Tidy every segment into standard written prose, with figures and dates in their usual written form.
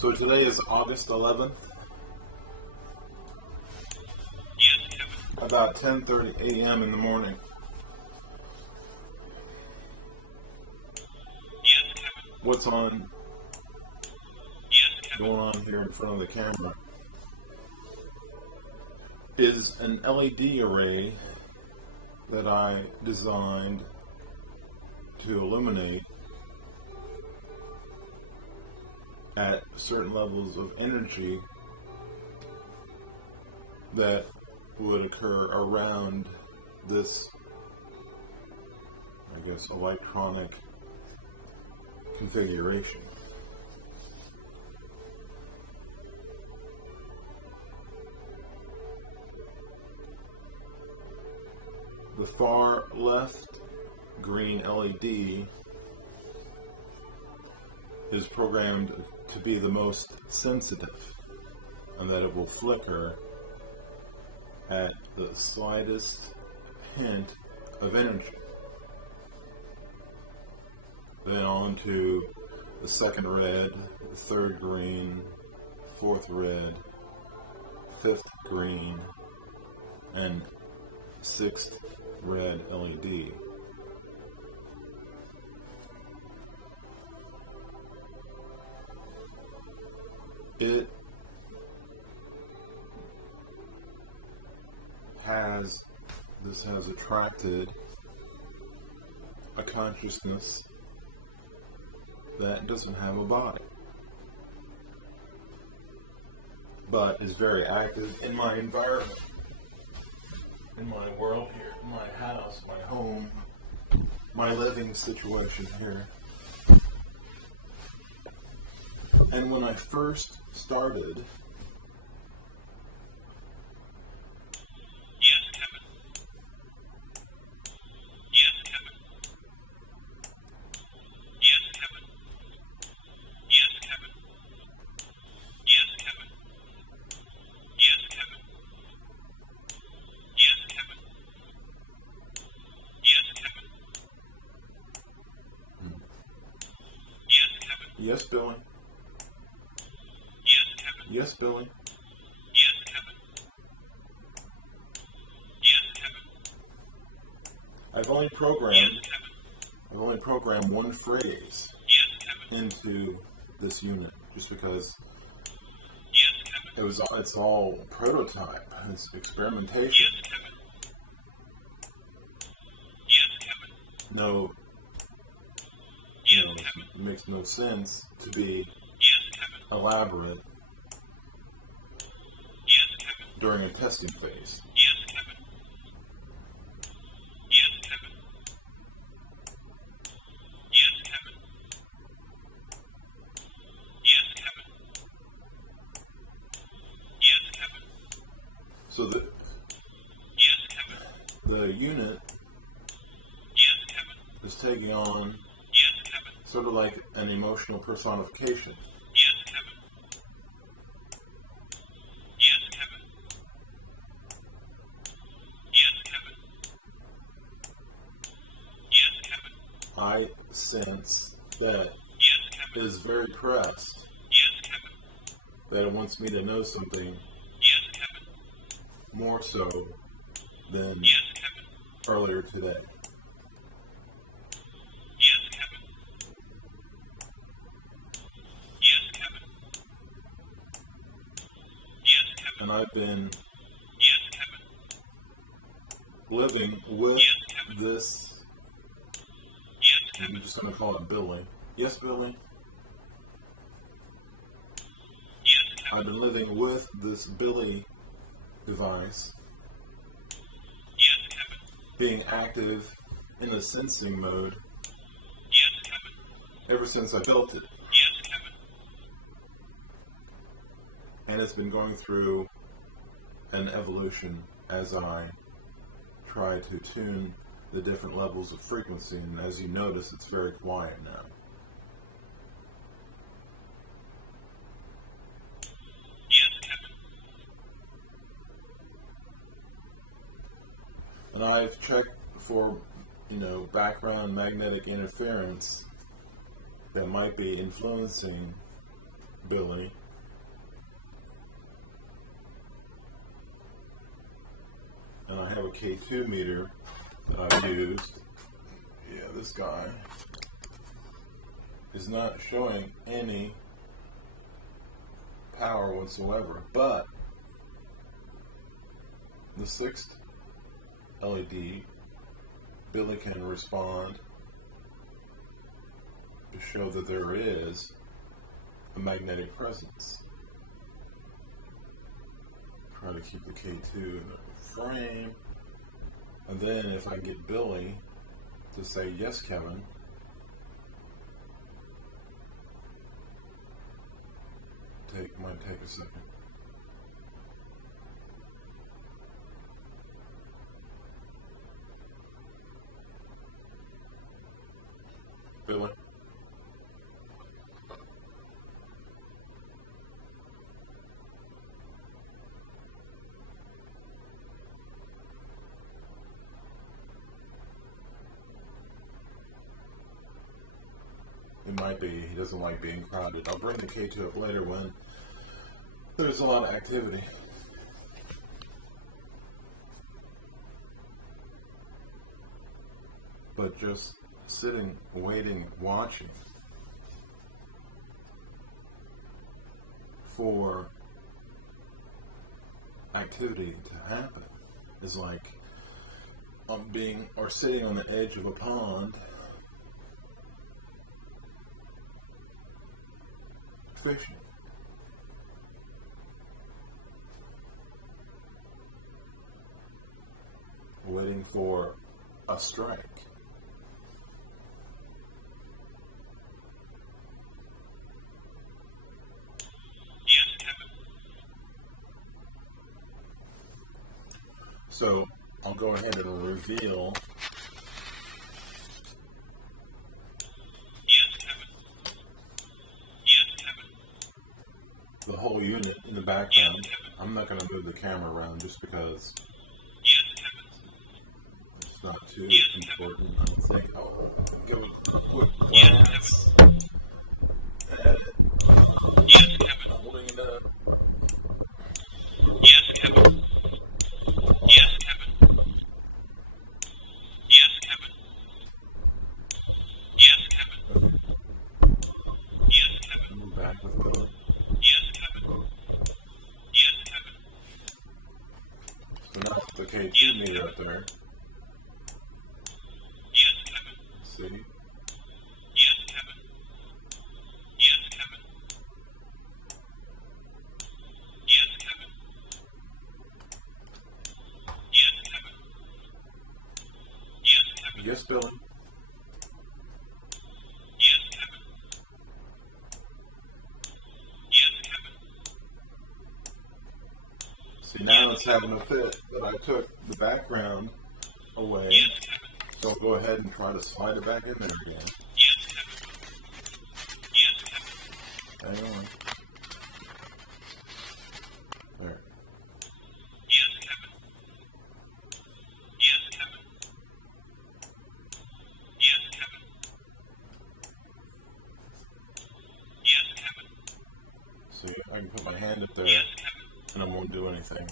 So today is August 11th, Yes, Kevin. about 10:30 a.m. in the morning. Yes, Kevin. What's on Yes, Kevin. going on here in front of the camera is an LED array that I designed to illuminate at certain levels of energy that would occur around this, I guess, electronic configuration. The far left green LED is programmed to be the most sensitive, and that it will flicker at the slightest hint of energy. Then on to the second red, the third green, fourth red, fifth green, and sixth red LED. This has attracted a consciousness that doesn't have a body, but is very active in my environment, in my world here, in my house, my home, my living situation here. And when I first started, Yes, Kevin. Yes, Kevin. Yes, Kevin. Yes, Kevin. Yes, Kevin. Yes, Kevin. Yes, Kevin. Yes, Kevin. Yes, Kevin. yes, Billy, Yes, Kevin. yes, Billy, Yes, Kevin. Yes, Kevin. I've only Yes, programmed, Kevin. one phrase Yes, Kevin. into this unit, just because Yes, Kevin. it's all prototype, it's experimentation. Yes, Kevin. Yes, Kevin. No, Yes, it Kevin. makes no sense to be Yes, Kevin. elaborate Yes, Kevin. during a testing phase. Yes, Kevin. Yes, Kevin. Yes, Kevin. Yes, Kevin. Yes, Kevin. So Yes, Kevin. the unit Yes, Kevin. is taking on Yes, Kevin. sort of like an emotional personification. Yes, Kevin. Yes, Kevin. Yes, Kevin. Yes, Kevin. I sense that Yes, it Kevin. is very pressed, Yes, Kevin. that it wants me to know something Yes, Kevin. more so than Yes, Kevin. earlier today. Yes, Kevin. Yes, Kevin. Yes, Kevin. And I've been Yes, Kevin. living with Yes, Kevin. this, Yes, I'm Kevin. just going to call it Billy. Yes, Billy? Yes, Kevin. I've been living with this Billy device, Yes, Kevin. being active in the sensing mode Yes, Kevin. ever since I built it. Yes, Kevin. And it's been going through an evolution as I try to tune the different levels of frequency. And as you notice, it's very quiet now. Yes, Kevin. And I've checked for, background magnetic interference that might be influencing Billy. And I have a K2 meter that I've used. Yeah, this guy is not showing any power whatsoever, but the sixth LED, Billy can respond to show that there is a magnetic presence. Try to keep the K2 in the frame, and then if I get Billy to say yes, Kevin, might take a second. Billy. It might be. He doesn't like being crowded. I'll bring the K2 up later when there's a lot of activity. But just sitting, waiting, watching for activity to happen is like sitting on the edge of a pond fishing. Waiting for a strike. Yes, Kevin. So I'll go ahead and reveal the whole unit in the background. I'm not going to move the camera around just because it's not too important. I think I'll give a quick glance at it. Holding it up. Yes, Kevin. Yes, Kevin. Yes, Kevin. Yes, Kevin. Yes, Kevin. Move back with Billy. Yes, Kevin. Yes, Kevin. So now the K2 meter up there. Yes, Kevin. See? Yes, Kevin. Yes, Kevin. Yes, Kevin. Yes, Kevin. Yes, Kevin. Yes, Billy. Yes, Kevin. Yes, Kevin. See, now it's having a fit, but I took the background away. Yes, Kevin. So I'll go ahead and try to slide it back in there again. Yes, Kevin. Yes, Kevin. Hang on. There. Yes, Kevin. Yes, Kevin. Yes, Kevin. Yes, Kevin. See, I can put my hand up there Yes, Kevin. and I won't do anything.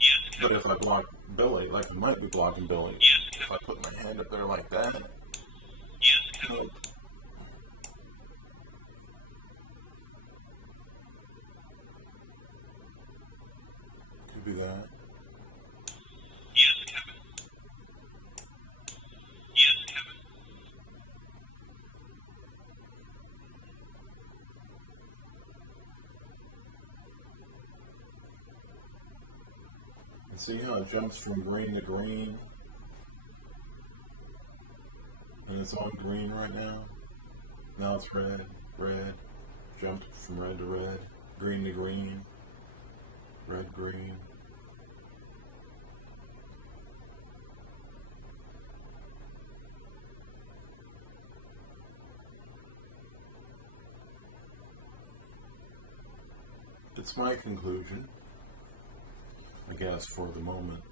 Yes, But Kevin. if I block Billy, like I might be blocking Billy, Yes, if I Kevin. put my hand up there like that, Yes, Kevin. nope. Could be that. Yes, Kevin. Yes, Kevin. And see how it jumps from green to green? And it's on green right now. Now it's red, red. Jumped from red to red, green to green, red, green. It's my conclusion, I guess, for the moment,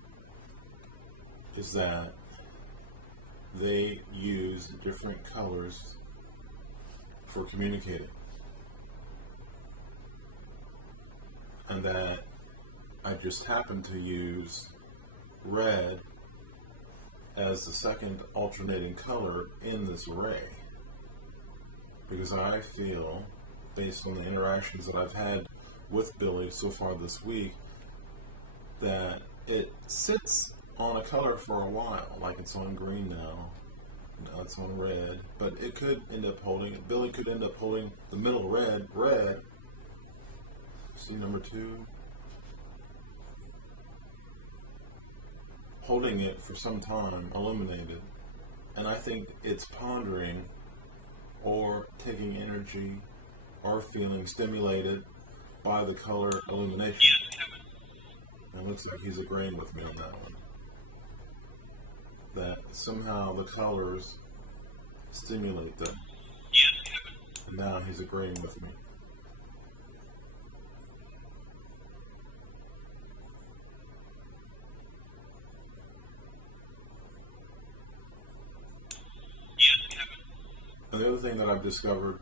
is that they use different colors for communicating. And that I just happen to use red as the second alternating color in this array. Because I feel, based on the interactions that I've had with Billy so far this week, that it sits on a color for a while, like it's on green now it's on red, but it could end up holding, Billy could end up holding the middle red, see number 2, holding it for some time, illuminated, and I think it's pondering or taking energy or feeling stimulated by the color illumination. Yes, Kevin. And it looks like he's agreeing with me on that one. That somehow the colors stimulate them. Yes, Kevin. And now he's agreeing with me. Yes, Kevin. And the other thing that I've discovered,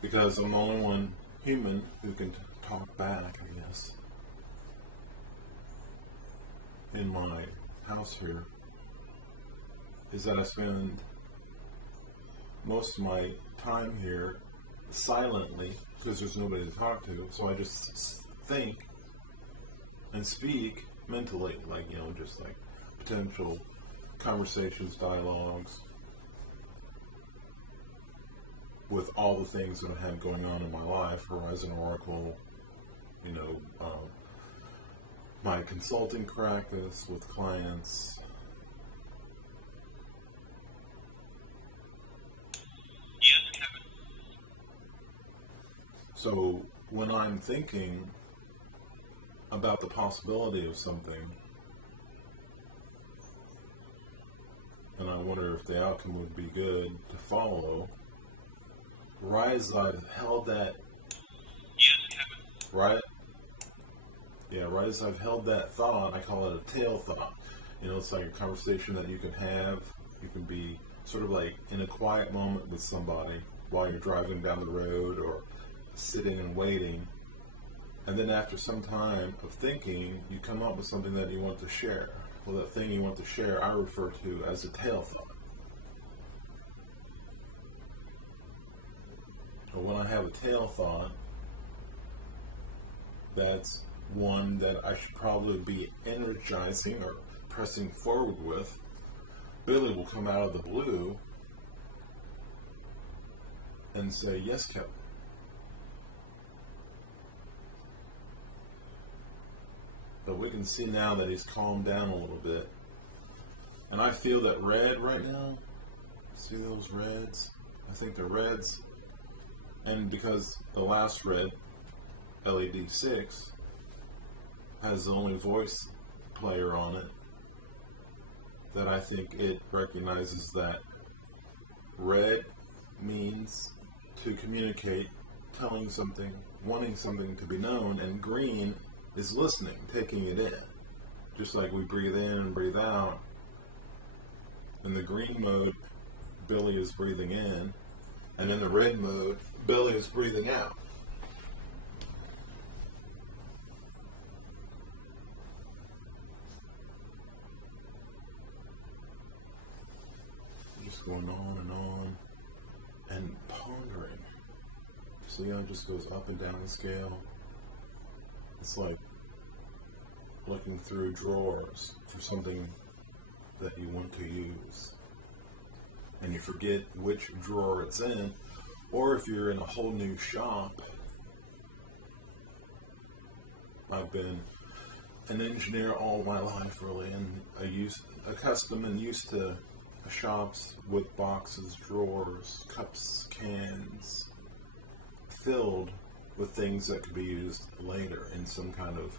because I'm the only one human who can talk back, I guess, in my house here, is that I spend most of my time here silently because there's nobody to talk to, so I just think and speak mentally, like, just like potential conversations, dialogues, with all the things that I have going on in my life, Horizon Oracle, my consulting practice with clients. Yes, Kevin. So when I'm thinking about the possibility of something, and I wonder if the outcome would be good to follow, right as I've held that, Yes, Kevin. right as I've held that thought, I call it a tail thought. It's like a conversation that you can have. You can be sort of like in a quiet moment with somebody while you're driving down the road or sitting and waiting. And then after some time of thinking, you come up with something that you want to share. Well, that thing you want to share, I refer to as a tail thought. But when I have a tail thought, that's one that I should probably be energizing or pressing forward with, Billy will come out of the blue and say, "Yes, Kevin." But we can see now that he's calmed down a little bit. And I feel that red right now, see those reds? I think the reds, and because the last red, LED 6, has the only voice player on it, that I think it recognizes that red means to communicate, telling something, wanting something to be known, and green is listening, taking it in. Just like we breathe in and breathe out. In the green mode, Billy is breathing in, and in the red mode, Billy is breathing out. Just going on and pondering. See how it just goes up and down the scale? It's like looking through drawers for something that you want to use, and you forget which drawer it's in, or if you're in a whole new shop. I've been an engineer all my life, really, and accustomed and used to shops with boxes, drawers, cups, cans, filled with things that could be used later in some kind of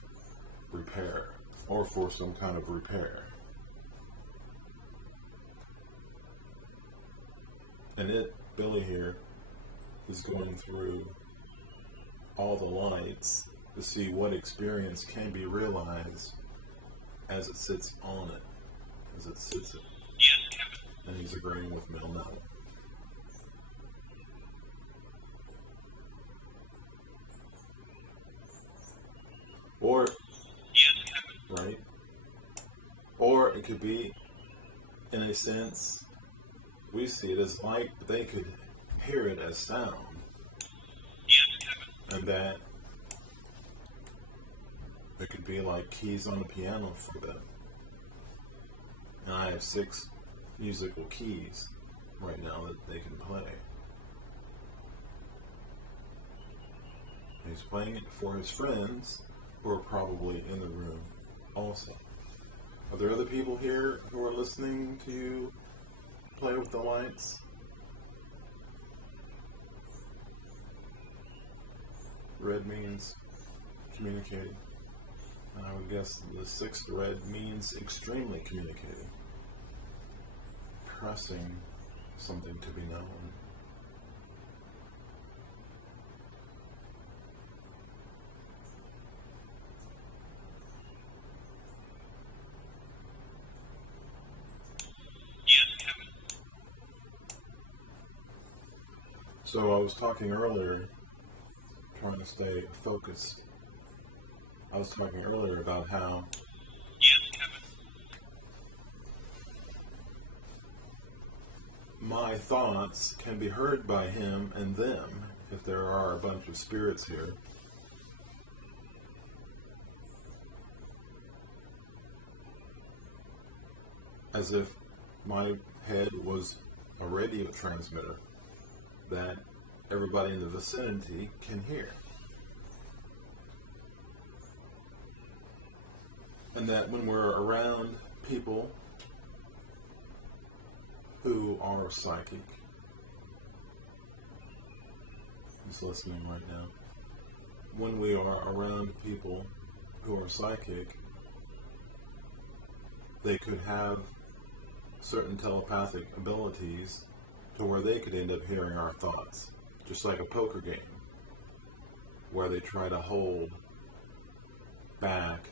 repair, or for some kind of repair. And Billy here, is going through all the lights to see what experience can be realized as it sits on it, as it sits it. Yes, Kevin. And he's agreeing with me on that one. Or, Yes, Kevin. right? Or it could be, in a sense, we see it as light, but they could hear it as sound. Yes, Kevin. And that it could be like keys on a piano for them. And I have 6 musical keys right now that they can play. He's playing it for his friends who are probably in the room also. Are there other people here who are listening to you play with the lights? Red means communicating. And I would guess the 6th red means extremely communicating. Pressing something to be known. Yes, Kevin. So I was talking earlier, trying to stay focused. I was talking earlier about how Yes, Kevin. my thoughts can be heard by him and them if there are a bunch of spirits here. As if my head was a radio transmitter that everybody in the vicinity can hear. And that when we're around people who are psychic, he's listening right now, when we are around people who are psychic, they could have certain telepathic abilities to where they could end up hearing our thoughts. Just like a poker game, where they try to hold back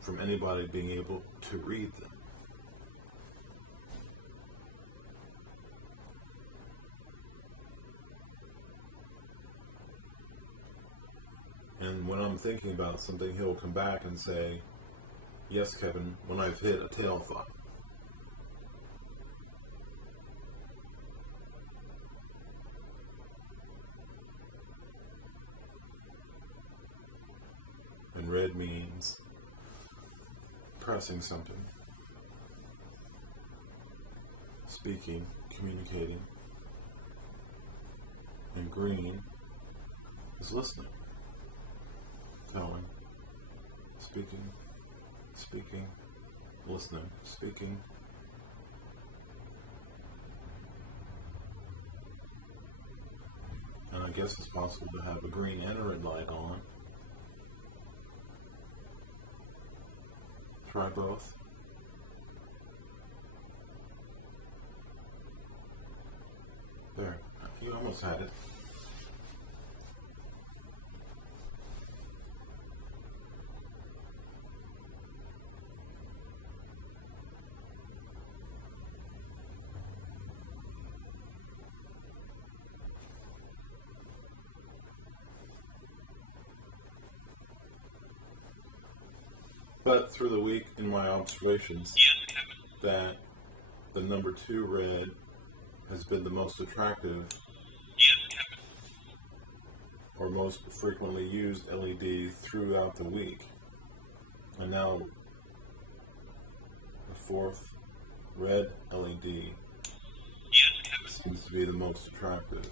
from anybody being able to read them. And when I'm thinking about something, he'll come back and say, "Yes, Kevin," when I've hit a tail thought. And red means pressing something, speaking, communicating. And green is listening, telling, speaking, listening, speaking. And I guess it's possible to have a green and a red light on. Try both. There, you almost had it. But through the week, in my observations, Yes, Kevin. that the number 2 red has been the most attractive Yes, Kevin. or most frequently used LED throughout the week. And now the 4th red LED Yes, Kevin. seems to be the most attractive.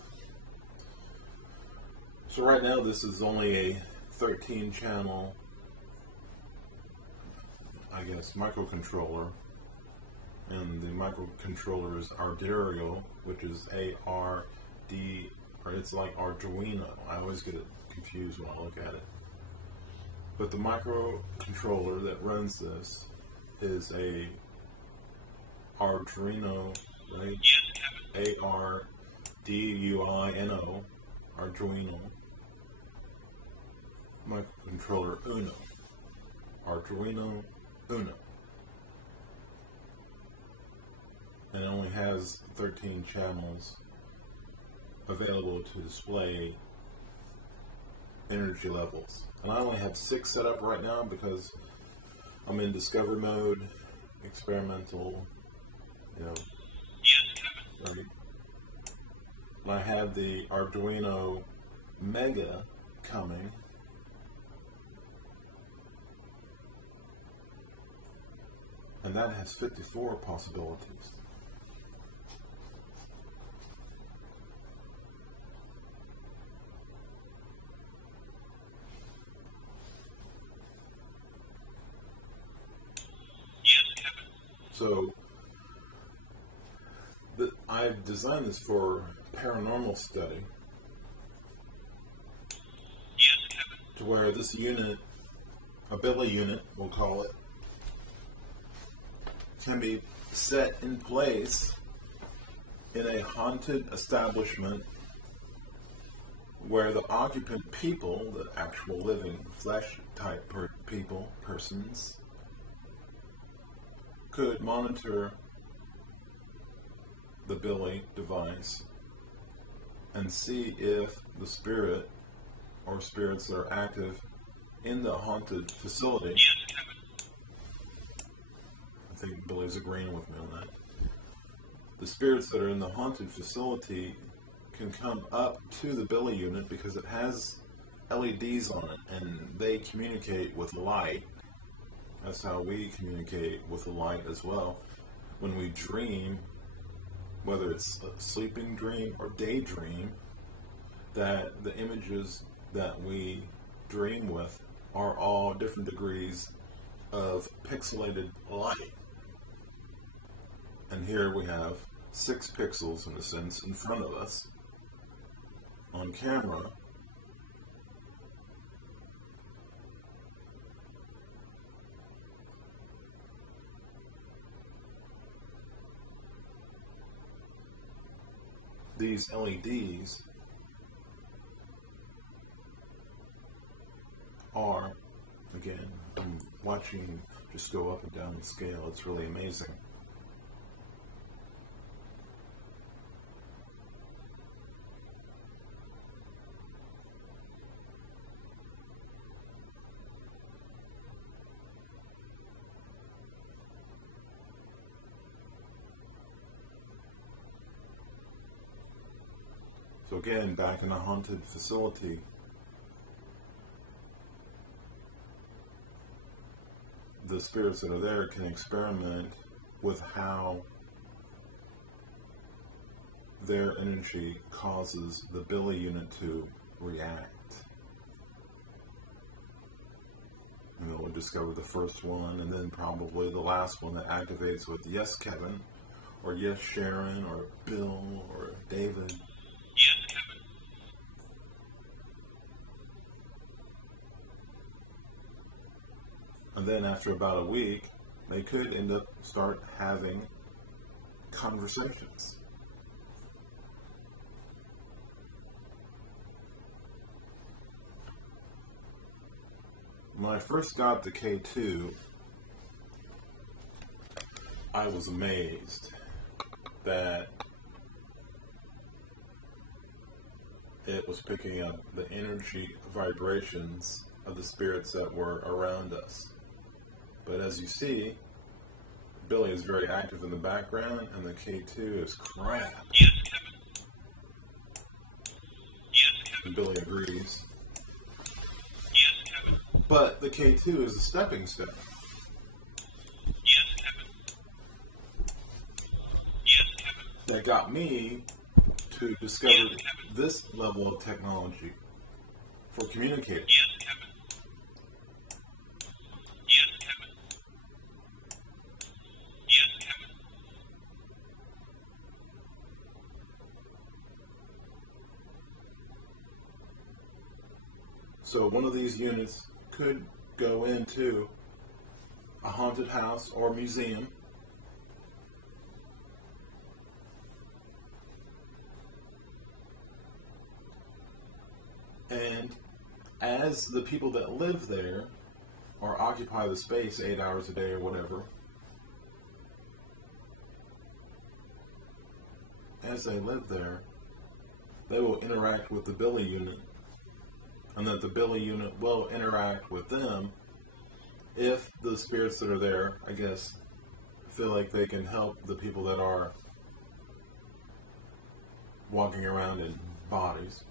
So right now this is only a 13 channel, I guess, microcontroller. And the microcontroller is Arduino, which is A-R-D, or it's like Arduino. I always get it confused when I look at it. But the microcontroller that runs this is a Arduino, right? Yes, Kevin. A-R-D-U-I-N-O, Arduino. Microcontroller Uno. Arduino Uno. And it only has 13 channels available to display energy levels. And I only have 6 set up right now because I'm in discover mode, experimental, Yes, Kevin. right? And I have the Arduino Mega coming. And that has 54 possibilities. Yes, Kevin. So, I've designed this for paranormal study, Yes, Kevin. to where this unit, a Billy unit, we'll call it, can be set in place in a haunted establishment where the occupant people, the actual living flesh type persons, could monitor the Billy device and see if the spirit or spirits that are active in the haunted facility. Yes, Kevin. I think Billy's agreeing with me on that. The spirits that are in the haunted facility can come up to the Billy unit because it has LEDs on it and they communicate with light. That's how we communicate with the light as well. When we dream, whether it's a sleeping dream or daydream, that the images that we dream with are all different degrees of pixelated light. And here we have 6 pixels, in a sense, in front of us on camera. These LEDs are, again, I'm watching just go up and down the scale. It's really amazing. So again, back in a haunted facility, the spirits that are there can experiment with how their energy causes the Billy unit to react. And they'll discover the first one, and then probably the last one that activates with yes, Kevin, or yes, Sharon, or Bill, or David. Yes, Kevin. And then after about a week, they could end up start having conversations. When I first got the K2, I was amazed that it was picking up the energy vibrations of the spirits that were around us. But as you see, Billy is very active in the background, and the K2 is crap. Yes, Kevin. Yes, Kevin. And Billy agrees. Yes, Kevin. But the K2 is a stepping stone. Yes, Kevin. Yes, Kevin. That got me to discover this level of technology for communicating. Yes, Kevin. Yes, Kevin. Yes, Kevin. So one of these units could go into a haunted house or museum, and as the people that live there or occupy the space 8 hours a day or whatever, as they live there, they will interact with the Billy unit and that the Billy unit will interact with them if the spirits that are there, I guess, feel like they can help the people that are walking around in bodies,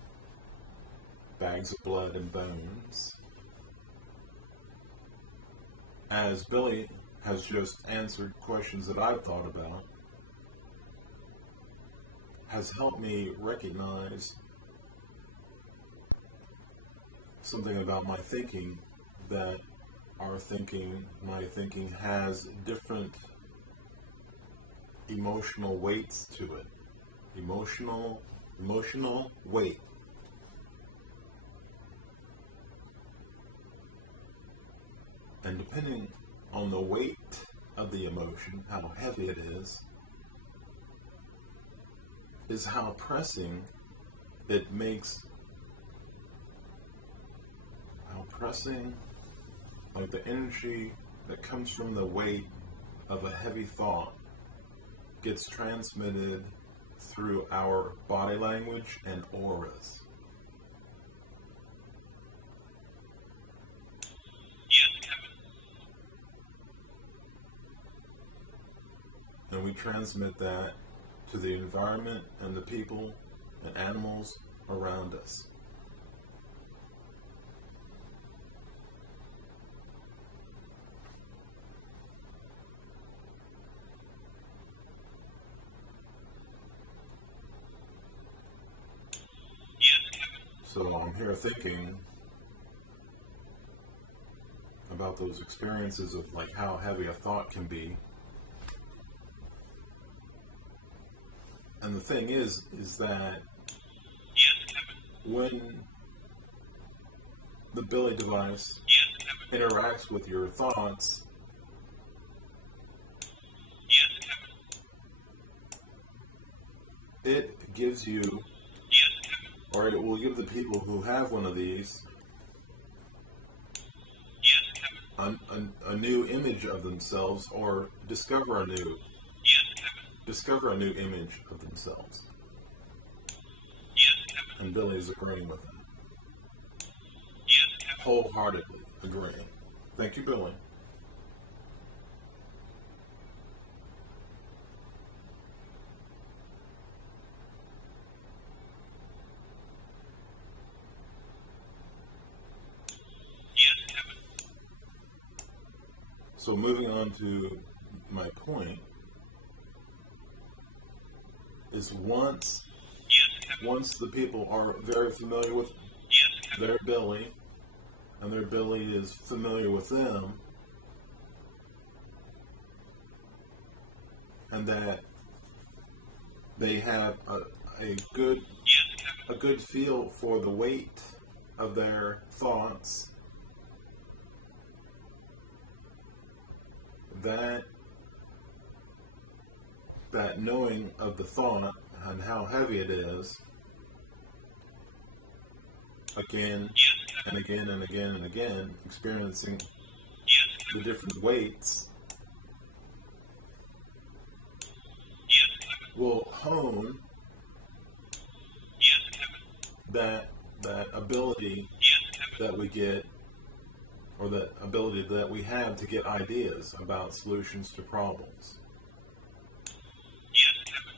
bags of blood and bones. As Billy has just answered questions that I've thought about, has helped me recognize something about my thinking, that my thinking has different emotional weights to it. Emotional weight. And depending on the weight of the emotion, how heavy it is how pressing it makes, like the energy that comes from the weight of a heavy thought gets transmitted through our body language and auras. Yes, Kevin. And we transmit that to the environment and the people and animals around us. Yes, Kevin. So I'm here thinking about those experiences of like how heavy a thought can be. And the thing is that Yes, Kevin. when the Billy device Yes, Kevin. interacts with your thoughts, Yes, Kevin. it gives you, Yes, Kevin. or it will give the people who have one of these Yes, Kevin. a new image of themselves, or discover a new image of themselves. Yes, Kevin. And Billy's agreeing with that. Yes, Kevin. Wholeheartedly agreeing. Thank you, Billy. Yes, Kevin. So moving on to my point, is once Yes, Kevin. the people are very familiar with Yes, Kevin. their Billy, and their Billy is familiar with them, and that they have a good Yes, Kevin. feel for the weight of their thoughts, that knowing of the thought and how heavy it is, again Yes, Kevin. and again and again and again, experiencing Yes, the Kevin. different weights, Yes, Kevin. will hone Yes, Kevin. that ability Yes, Kevin. that we get, or that ability that we have to get ideas about solutions to problems. Yes, Kevin.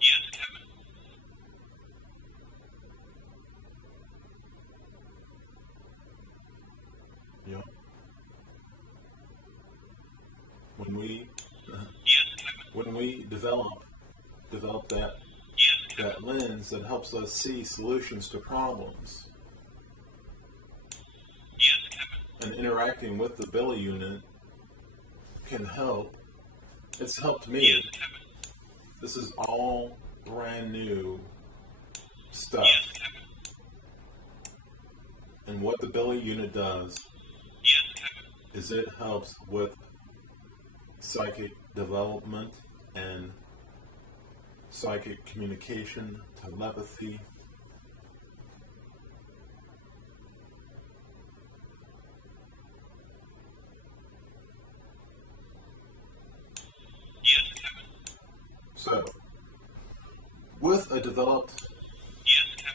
Yes, Kevin. Yeah. When we Yes, Kevin. when we develop that Yes, Kevin. that lens that helps us see solutions to problems, Yes, Kevin. and interacting with the Billy unit can help. It's helped me. Yes, Kevin. This is all brand new stuff. Yes, Kevin. And what the Billy unit does Yes, Kevin. is it helps with psychic development and psychic communication, telepathy. Yes, Kevin. So, with a developed Yes, Kevin.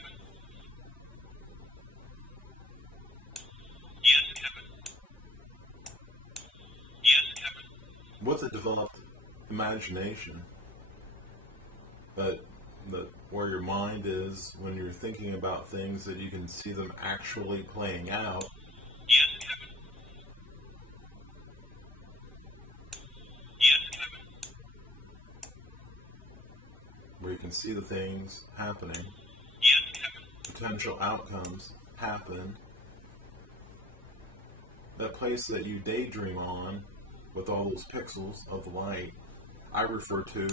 with a developed imagination, where your mind is when you're thinking about things, that you can see them actually playing out. Yes, Kevin. Yes, Kevin. Where you can see the things happening, Yes, Kevin. potential outcomes happen. That place that you daydream on with all those pixels of light, I refer to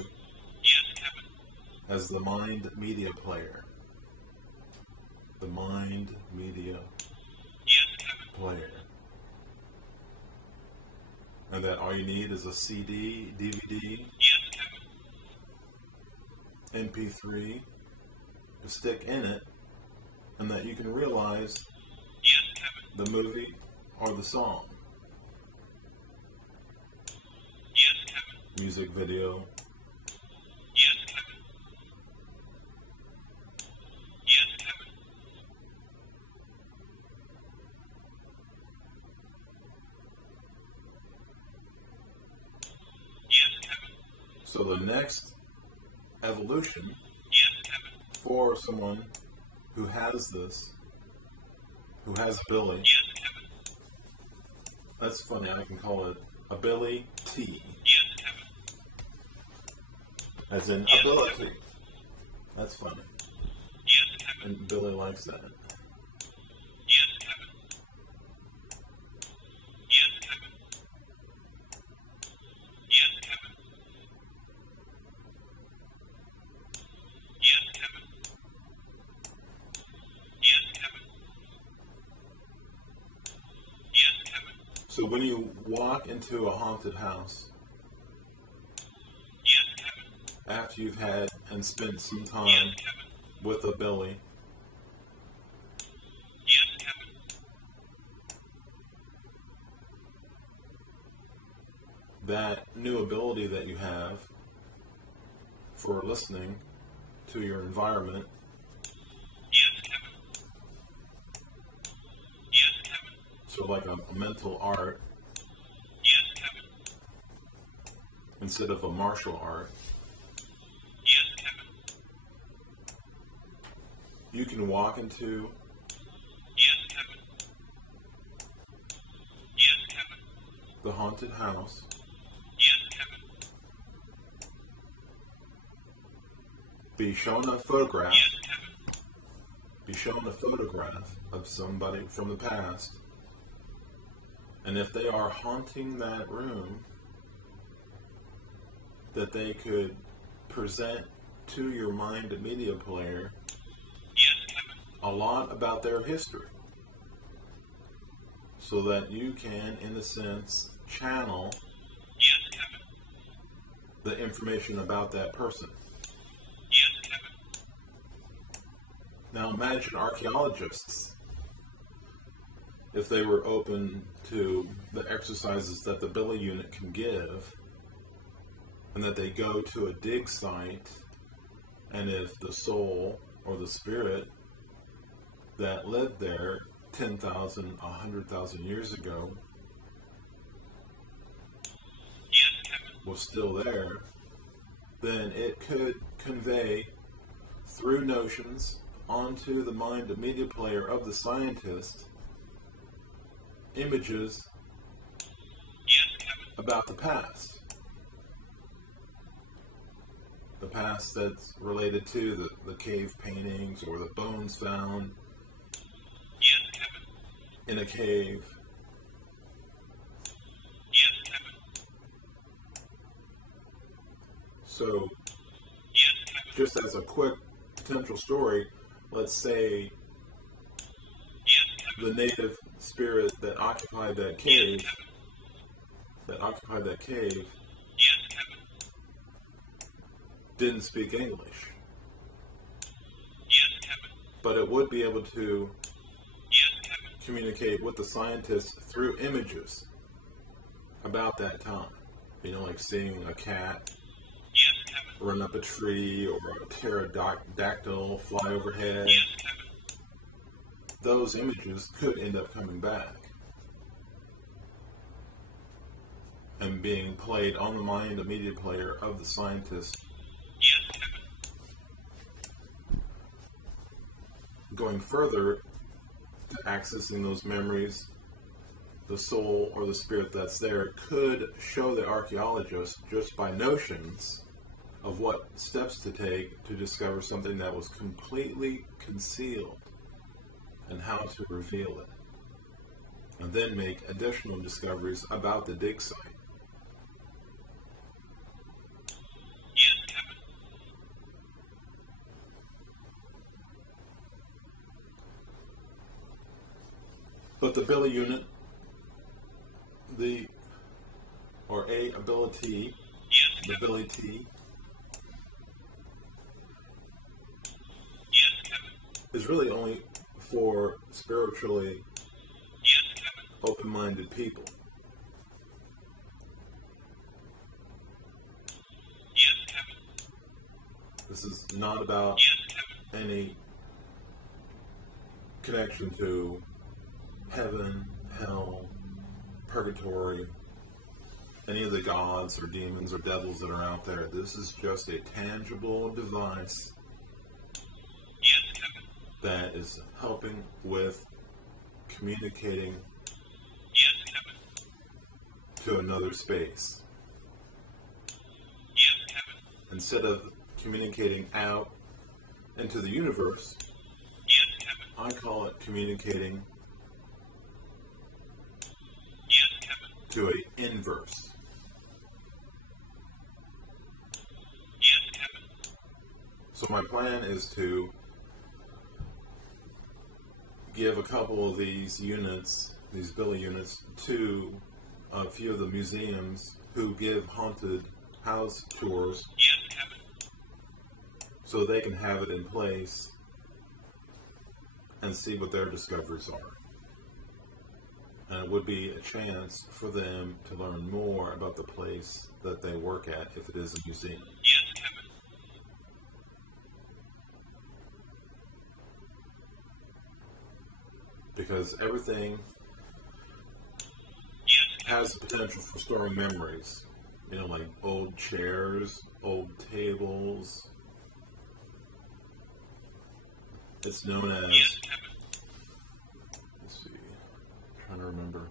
Yes, Kevin. as the mind media player. The mind media Yes, Kevin. player. And that all you need is a CD, DVD, Yes, Kevin. MP3 to stick in it, and that you can realize Yes, Kevin. the movie or the song, Yes, Kevin. music video, Yes, Kevin. Yes, Kevin. Yes, Kevin. so the next evolution Yes, Kevin. for someone who has this, who has Billy, Yes, Kevin. that's funny, I can call it ability, Yes, Kevin. as in Yes. ability. That's funny. Yes, Kevin. And Billy likes that. Yes, Kevin. Yes, Kevin. Yes, Kevin. Yes, Kevin. Yes, Kevin. Yes, Kevin. So when you walk into a haunted house, Yes, Kevin. after you've had and spent some Yes, time Kevin. with a Billy, Yes, Kevin. that new ability that you have for listening to your environment, Yes, Kevin. Yes, Kevin. so like a mental art Yes, Kevin. instead of a martial art, Yes, Kevin. you can walk into Yes, Kevin. Yes, Kevin. the haunted house, Yes, Kevin. be shown a photograph, Yes, Kevin. be shown a photograph of somebody from the past, and if they are haunting that room, that they could present to your mind media player Yes, Kevin. a lot about their history, so that you can, in a sense, channel Yes, Kevin. the information about that person. Yes, Kevin. Now imagine archaeologists, if they were open to the exercises that the Billy unit can give, and that they go to a dig site, and if the soul or the spirit that lived there 10,000, 100,000 years ago Yes, Kevin. was still there, then it could convey through notions onto the mind media player of the scientist images Yes, Kevin. about the past. The past that's related to the cave paintings or the bones found Yes, Kevin. in a cave. Yes, Kevin. So, Yes, Kevin. just as a quick potential story, let's say Yes, Kevin. the native spirit that occupied that Yes, cave, Kevin. Yes, Kevin. didn't speak English, Yes, Kevin. but it would be able to Yes, Kevin. communicate with the scientists through images about that time. You know, like seeing a cat Yes, Kevin. run up a tree or a pterodactyl fly overhead. Yes, Kevin. Those images could end up coming back. and being played on the mind and media player of the scientist, Yes, Captain. going further to accessing those memories, the soul or the spirit that's there could show the archaeologist just by notions of what steps to take to discover something that was completely concealed and how to reveal it, and then make additional discoveries about the dig site. Yes, Captain. But the Billy unit, ability, Yes, the Captain. Billy T, Yes, Captain. is really only for spiritually Yes, Captain. open-minded people. Yes, Captain. This is not about Yes, Captain. any connection to heaven, hell, purgatory, any of the gods or demons or devils that are out there. This is just a tangible device Yes, Captain. that is helping with communicating Yes, Captain. to another space. Yes, Captain. Instead of communicating out into the universe, Yes, Captain. I call it communicating Yes, Captain. to a inverse. Yes, Captain. So my plan is to give a couple of these units, these Billy units, to a few of the museums who give haunted house tours Yes, Captain. so they can have it in place and see what their discoveries are. And it would be a chance for them to learn more about the place that they work at if it is a museum. Yes, Captain. Because everything Yes, Captain. has the potential for storing memories. You know, like old chairs, old tables. It's known as, Yes, Captain. let's see, trying to remember.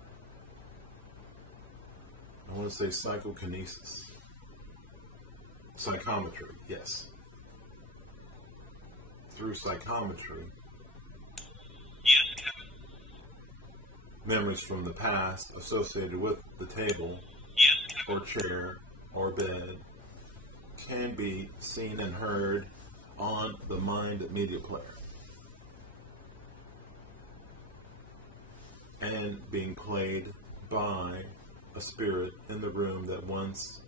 I want to say psychokinesis. Psychometry, yes. Through psychometry, Yes, Captain. memories from the past associated with the table Yes, Captain. or chair or bed can be seen and heard on the mind media player and being played by a spirit in the room that wants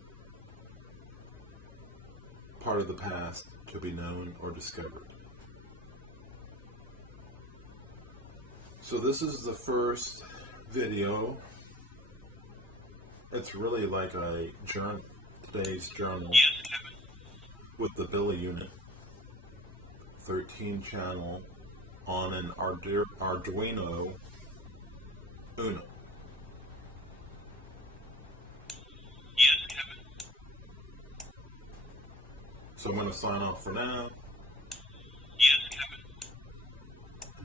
part of the past to be known or discovered. So this is the first video. It's really like a today's journal Yes, Captain. with the Billy unit, 13 channel on an Arduino Uno. Yes, Captain. So I'm going to sign off for now. Yes, Captain.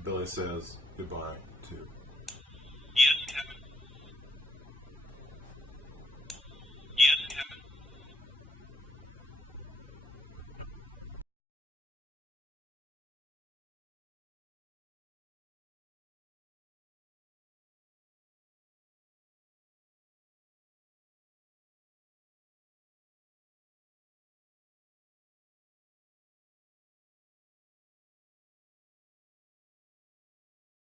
Billy says goodbye too.